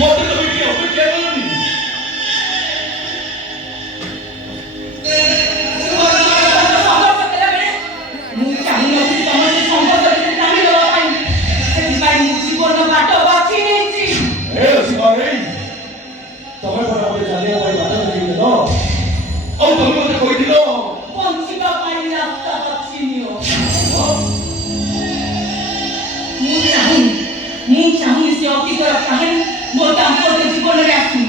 मत তুমি কি অপেক্ষা করনি ତମେ କଣ ମୋତେ ଜାଣିବା ପାଇଁ ବାଟ ଦେଖେଇଦେଲ ଆଉ ତମେ ମୋତେ କହିଥିଲ ବଞ୍ଚିବା ପାଇଁ ରାସ୍ତା ବାଛି ନିଅ। ମୁଁ ଚାହୁଁନି ସେ ଅତୀତର କାହାଣୀ ମୋ ଦାମ୍ପତ୍ୟ ଜୀବନରେ ଆସୁ।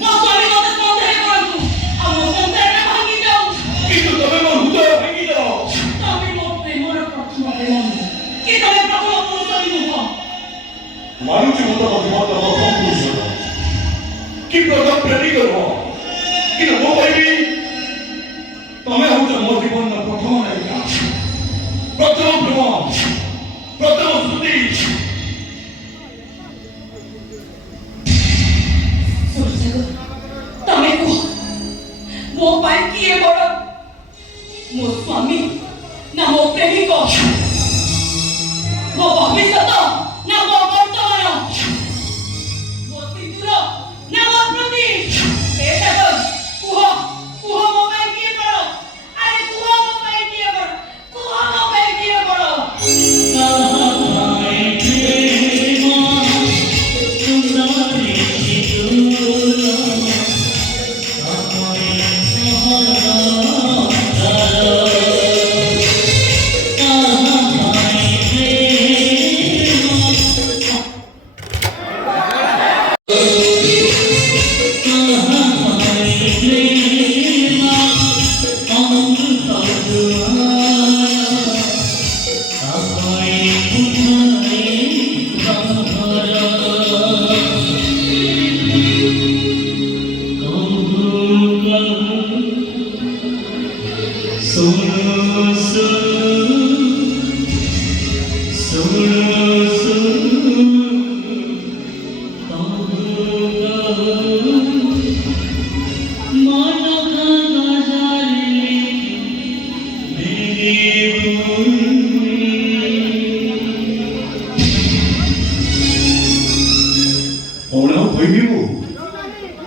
ମୋ ସ୍ୱାମୀ ମୋତେ ସନ୍ଦେହ କରନ୍ତୁ ଆଉ ମୋ ସଂସାରଟା ଭାଙ୍ଗି ଯାଉ। କିନ୍ତୁ ତମେ ମୋ ହୃଦୟ ଭାଙ୍ଗିଦେଲ। ତମେ ମୋ ପ୍ରେମର ପ୍ରଥମ ପ୍ରେମ କି ତମେ ପ୍ରଥମ ପୁରୁଷ ବି ନୁହଁ। ମାନୁଛି ମୁଁ ତମ ଜୀବନର ପ୍ରଥମ ପୁରୁଷ କି ପ୍ରଥମ ପ୍ରେମିକ ନୁହଁ କିନ୍ତୁ ମୋ ପାଇଁ ତମେ ହଉଛ ମୋ ଜୀବନର ପ୍ରଥମ ନାୟିକା ପ୍ରଥମ ପ୍ରେମ ପ୍ରଥମ ସ୍ମୃତି। ତମେ କୁହ ମୋ ପାଇଁ କିଏ ବଡ଼ ମୋ ସ୍ୱାମୀ ନା ମୋ ପ୍ରେମିକ ମୋ ଭବିଷ୍ୟତ ନା ମୋ ବର୍ତ୍ତମାନ ମୋ ସିନ୍ଦୁର ନା ମୋ ସ୍ମୃତି ଏଟା ତ କୁହ କୁହ ମୋ ପାଇଁ କିଏ ବଡ଼ ଆରେ କୁହ ମୋ ପାଇଁ କିଏ ବଡ଼ କୁହ ମୋ ପାଇଁ କିଏ ବଡ଼।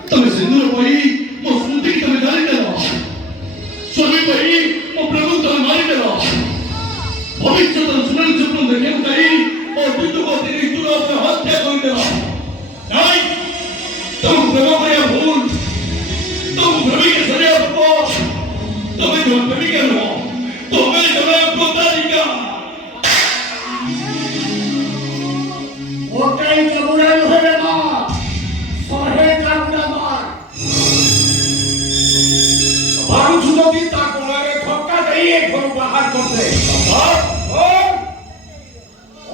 ତମେ ସିନ୍ଦୁର ପରି ମୋ ସ୍ମୃତିକି ତମେ ଜାଣିଦେଲ ସ୍ୱାମୀ ପରି ମୋ ପ୍ରେମକୁ ତମେ ମାରିଦେଲ ଭବିଷ୍ୟତର ସୁନାଲି ସ୍ୱପ୍ନ ଦେଖିବାକୁ ଚାହିଁ ମୋ ବିଦ୍ୟୁତ ଋତୁର ଉପରେ ହତ୍ୟା କରିଦେଲ। ନାଇଁ ତମକୁ ପ୍ରେମ କରିବା ଭୁଲ ତମକୁ ପ୍ରେମିକା ସରିବା ପୂର୍ବ ତମେ ଜଣେ ପ୍ରେମିକା ନୁହଁ ତମେ ଜଣେ ପ୍ରତାରିକା। ଗୋଟାଏ ଚବୁଡ଼ା ନୁହେଁ ମା 100 ଚାବୁଡ଼ା ମାର ମାରୁଛୁ ଯଦି ତା କୋଳରେ ଧକ୍କା ଦେଇ ଏ ଘରୁ ବାହାର କରିଦେ।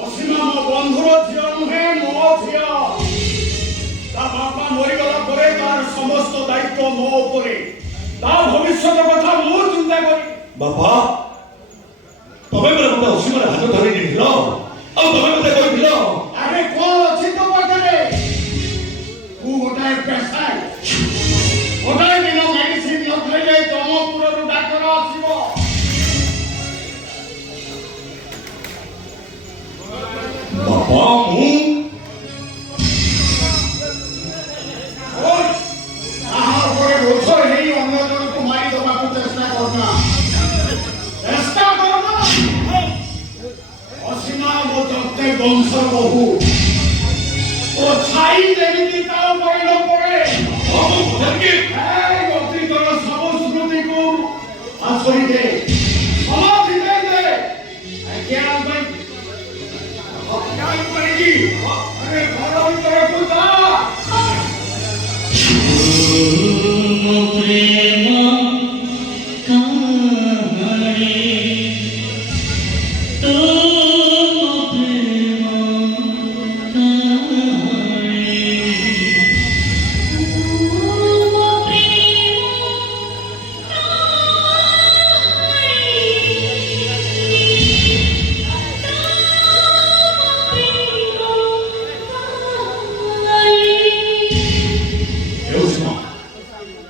ଅସୀମା ମୋ ବନ୍ଧୁର ଝିଅ ନୁହେଁ ମୋ ଝିଅ ତା ବାପା ମରିଗଲା ପରେ ତାର ସମସ୍ତ ଦାୟିତ୍ୱ ମୋ ଉପରେ ତା ଭବିଷ୍ୟତ କଥା ମୁଁ ଚିନ୍ତା କରି ବାପା ତମେ ପରା ମୋତେ ଅସୀମାରେ ହାତ ଧରି ନେଇଥିଲ ଆଉ ତମେ ମୋତେ କହିଥିଲ ଆରେ କଣ ଅଛି ତୋ ପାଖରେ ତୁ ଗୋଟାଏ ପେସେଣ୍ଟ ଗୋଟାଏ ଦିନ ମେଡିସିନ ନ ଖାଇଲେ ତମପୁରରୁ ଡାକ୍ତର ଆସିବ। ବାପା ମୁଁ କାହା ଉପରେ ବୋଝ ହେଇ ଅନ୍ୟ ଜଣକୁ ମାରିଦେବାକୁ ଚେଷ୍ଟା କରନା ଅସୀମା ମୋ ତତେ ବଂଶ ବହୁ ଓ ଛାଇ ଯେମିତି ତା ଉପରେ ନ ପଡ଼େ ଅତୀତର ସବୁ ସ୍ମୃତିକୁ ଆଶ୍ରଇ ଦେ ସମାଧି ଦେଇଦେ ଜ୍ଞାନ ପାଇଁ ଅଜ୍ଞାନ କରିକି ଆରେ ଘର ଭିତରକୁ ଯା।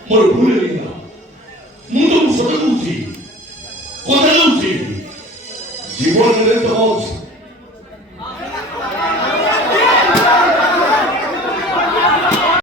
ମୋର ଭୁଲ